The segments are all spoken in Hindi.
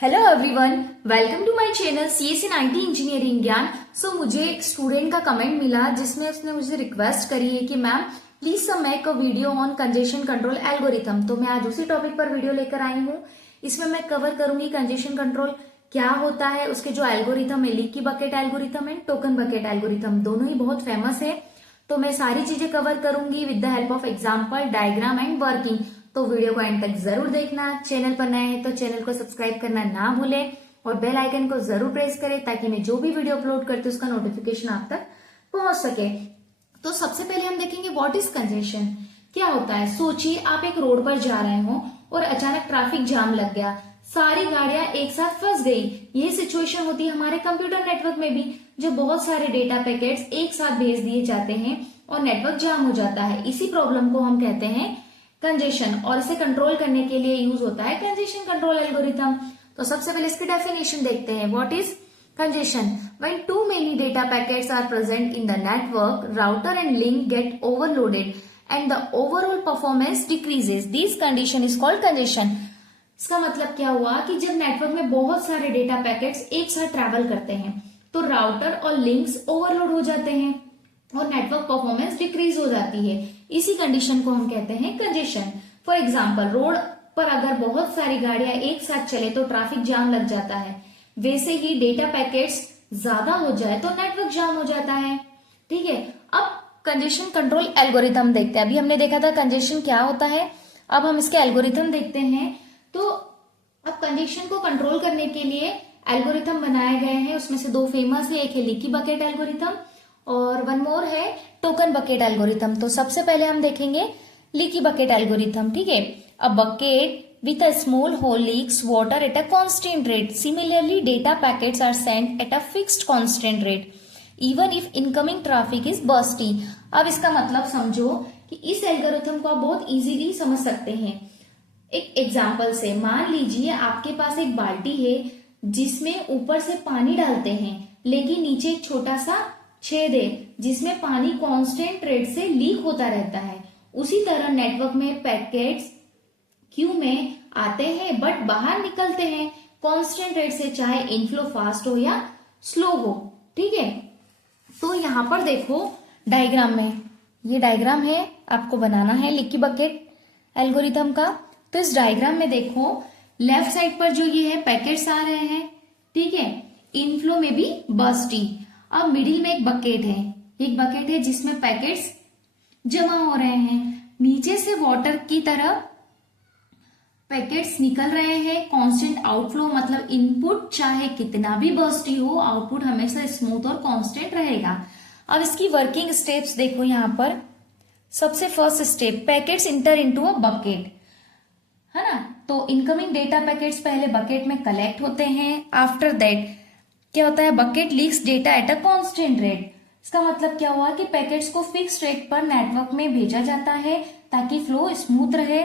Hello everyone, welcome to my channel CSC 90 engineering Gyan. मुझे एक स्टूडेंट का कमेंट मिला जिसमें उसने मुझे रिक्वेस्ट करी है कि ma'am please some make a video on congestion control algorithm. तो मैं आज उसी टॉपिक पर वीडियो लेकर आई हूँ। इसमें मैं कवर करूंगी कंजेशन कंट्रोल क्या होता है, उसके जो एल्गोरिथम है, leaky bucket algorithm and token bucket algorithm, दोनों ही बहुत फेमस है। तो मैं सारी चीजें कवर करूंगी with the help of example, diagram and working. तो वीडियो को एंड तक जरूर देखना। चैनल पर नए हैं तो चैनल को सब्सक्राइब करना ना भूलें और बेल आइकन को जरूर प्रेस करें ताकि मैं जो भी वीडियो अपलोड करती हूँ उसका नोटिफिकेशन आप तक पहुंच सके। तो सबसे पहले हम देखेंगे व्हाट इज कंजेशन, क्या होता है। सोचिए आप एक रोड पर जा रहे हो और अचानक ट्रैफिक जाम लग गया, सारी गाड़ियां एक साथ फंस गई। ये सिचुएशन होती है हमारे कंप्यूटर नेटवर्क में भी, जब बहुत सारे डेटा पैकेट्स एक साथ भेज दिए जाते हैं और नेटवर्क जाम हो जाता है। इसी प्रॉब्लम को हम कहते हैं कंजेशन और इसे कंट्रोल करने के लिए यूज होता है कंजेशन कंट्रोल एल्गोरिथम। तो सबसे पहले इसकी डेफिनेशन देखते हैं। What is congestion? When too many data packets are present in the network, router and link get overloaded and the overall performance decreases, this condition is called congestion. इसका मतलब क्या हुआ कि जब नेटवर्क में बहुत सारे डेटा पैकेट्स एक साथ ट्रैवल करते हैं तो राउटर और लिंक्स ओवरलोड हो जाते हैं और नेटवर्क परफॉर्मेंस डिक्रीज हो जाती है। इसी कंडीशन को हम कहते हैं कंजेशन। फॉर एग्जाम्पल, रोड पर अगर बहुत सारी गाड़ियां एक साथ चले तो ट्रैफिक जाम लग जाता है, वैसे ही डेटा पैकेट्स ज्यादा हो जाए तो नेटवर्क जाम हो जाता है। ठीक है, अब कंजेशन कंट्रोल एल्गोरिथम देखते हैं। अभी हमने देखा था कंजेशन क्या होता है, अब हम इसके एल्गोरिथम देखते हैं। तो अब कंजेशन को कंट्रोल करने के लिए एल्गोरिथम बनाए गए हैं, उसमें से दो फेमस है, एक है लीकी बकेट एल्गोरिथम और वन मोर है टोकन बकेट एल्गोरिथम। तो सबसे पहले हम देखेंगे लीकी बकेट एल्गोरिथम। ठीक है, a bucket with a small hole leaks water at a constant rate. Similarly, data packets are sent at a fixed constant rate even if incoming traffic is bursty. अब इसका मतलब समझो कि इस एल्गोरिथम को आप बहुत इजीली समझ सकते हैं एक एग्जाम्पल से। मान लीजिए आपके पास एक बाल्टी है जिसमें ऊपर से पानी डालते हैं लेकिन नीचे एक छोटा सा छेद है जिसमें पानी कांस्टेंट रेट से लीक होता रहता है। उसी तरह नेटवर्क में पैकेट्स क्यू में आते हैं बट बाहर निकलते हैं कांस्टेंट रेट से, चाहे इनफ्लो फास्ट हो या स्लो हो। ठीक है, तो यहां पर देखो डायग्राम में, ये डायग्राम है, आपको बनाना है लीकी बकेट एल्गोरिथम का। तो इस डायग्राम में देखो लेफ्ट साइड पर जो ये है पैकेट्स आ रहे हैं, ठीक है, इनफ्लो में भी बर्स्टी। अब मिडिल में एक बकेट है जिसमें पैकेट्स जमा हो रहे हैं, नीचे से वाटर की तरह पैकेट्स निकल रहे हैं। कांस्टेंट आउटफ्लो मतलब इनपुट चाहे कितना भी बर्स्टी हो, आउटपुट हमेशा स्मूथ और कांस्टेंट रहेगा। अब इसकी वर्किंग स्टेप्स देखो यहाँ पर। सबसे first step, packets inter into a bucket, है ना। तो इनकमिंग डेटा पैकेट्स पहले बकेट में कलेक्ट होते हैं। आफ्टर दैट क्या होता है, bucket leaks data at a constant rate. इसका मतलब क्या हुआ कि पैकेट्स को फिक्स रेट पर नेटवर्क में भेजा जाता है ताकि फ्लो स्मूथ रहे।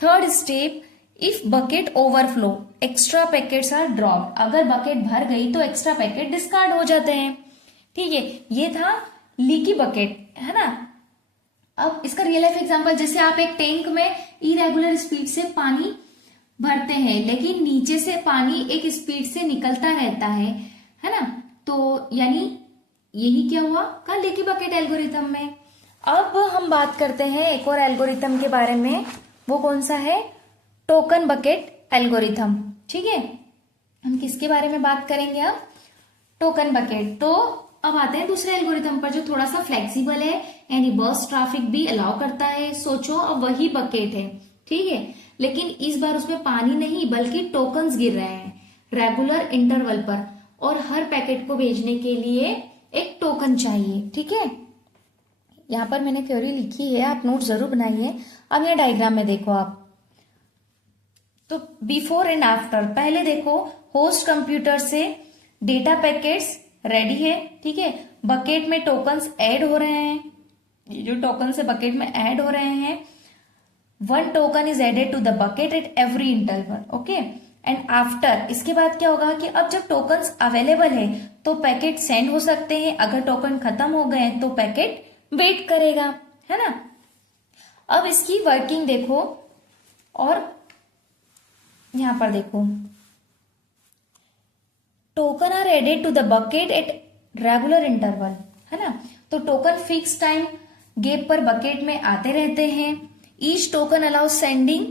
Third step, if bucket overflow extra packets are dropped, अगर बकेट भर गई तो एक्स्ट्रा पैकेट डिस्कार्ड हो जाते हैं। ठीक है, ये था लीकी बकेट, है ना। अब इसका रियल लाइफ एग्जांपल, जैसे आप एक टैंक में इरेगुलर स्पीड से पानी भरते हैं लेकिन नीचे से पानी एक स्पीड से निकलता रहता है ना। तो यानी यही क्या हुआ का लीकी बकेट एल्गोरिथम में। अब हम बात करते हैं एक और एल्गोरिथम के बारे में, वो कौन सा है, टोकन बकेट एल्गोरिथम। ठीक है, हम किसके बारे में बात करेंगे अब, टोकन बकेट। तो अब आते हैं दूसरे एल्गोरिथम पर जो थोड़ा सा फ्लेक्सिबल है यानी बर्स्ट ट्रैफिक भी अलाउ करता है। सोचो अब वही बकेट है, ठीक है, लेकिन इस बार उसमें पानी नहीं बल्कि टोकन्स गिर रहे हैं रेगुलर इंटरवल पर और हर पैकेट को भेजने के लिए एक टोकन चाहिए। ठीक है, यहां पर मैंने थ्योरी लिखी है, आप नोट जरूर बनाइए। अब यह डायग्राम में देखो आप, तो बिफोर एंड आफ्टर, पहले देखो होस्ट कंप्यूटर से डेटा पैकेट्स रेडी है, ठीक है, बकेट में टोकन्स ऐड हो रहे हैं, ये जो टोकन से बकेट में ऐड हो रहे हैं, one token is added to the bucket at every interval, okay. And after, इसके बाद क्या होगा कि अब जब टोकन्स अवेलेबल है तो पैकेट सेंड हो सकते हैं, अगर टोकन खत्म हो गए तो पैकेट वेट करेगा, है ना। अब इसकी वर्किंग देखो और यहां पर देखो, token are added to the bucket at regular interval, है ना। तो टोकन फिक्स टाइम गैप पर बकेट में आते रहते हैं। Each token allow sending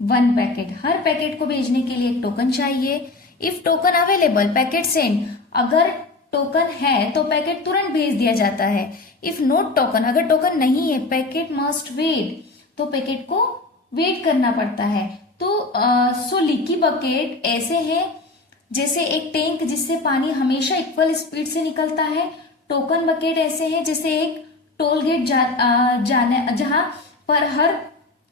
1 packet, हर पैकेट को भेजने के लिए एक टोकन चाहिए। If token available packet send, अगर टोकन है तो पैकेट तुरंत भेज दिया जाता है। इफ नोट टोकन, अगर टोकन नहीं है पैकेट मस्ट वेट, तो पैकेट को वेट करना पड़ता है। तो सो लीकी बकेट ऐसे है जैसे एक टैंक जिससे पानी हमेशा इक्वल स्पीड से निकलता है। टोकन बकेट ऐसे है जैसे एक टोल गेट जाने जहां पर हर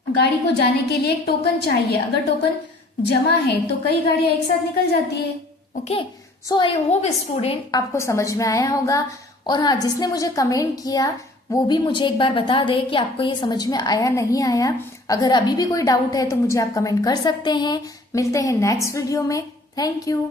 गाड़ी को जाने के लिए एक टोकन चाहिए। अगर टोकन जमा है तो कई गाड़ियां एक साथ निकल जाती है। Okay, so I hope student आपको समझ में आया होगा। और हाँ, जिसने मुझे कमेंट किया वो भी मुझे एक बार बता दे कि आपको ये समझ में आया नहीं आया। अगर अभी भी कोई डाउट है तो मुझे आप कमेंट कर सकते हैं। मिलते हैं नेक्स्ट वीडियो में। Thank you.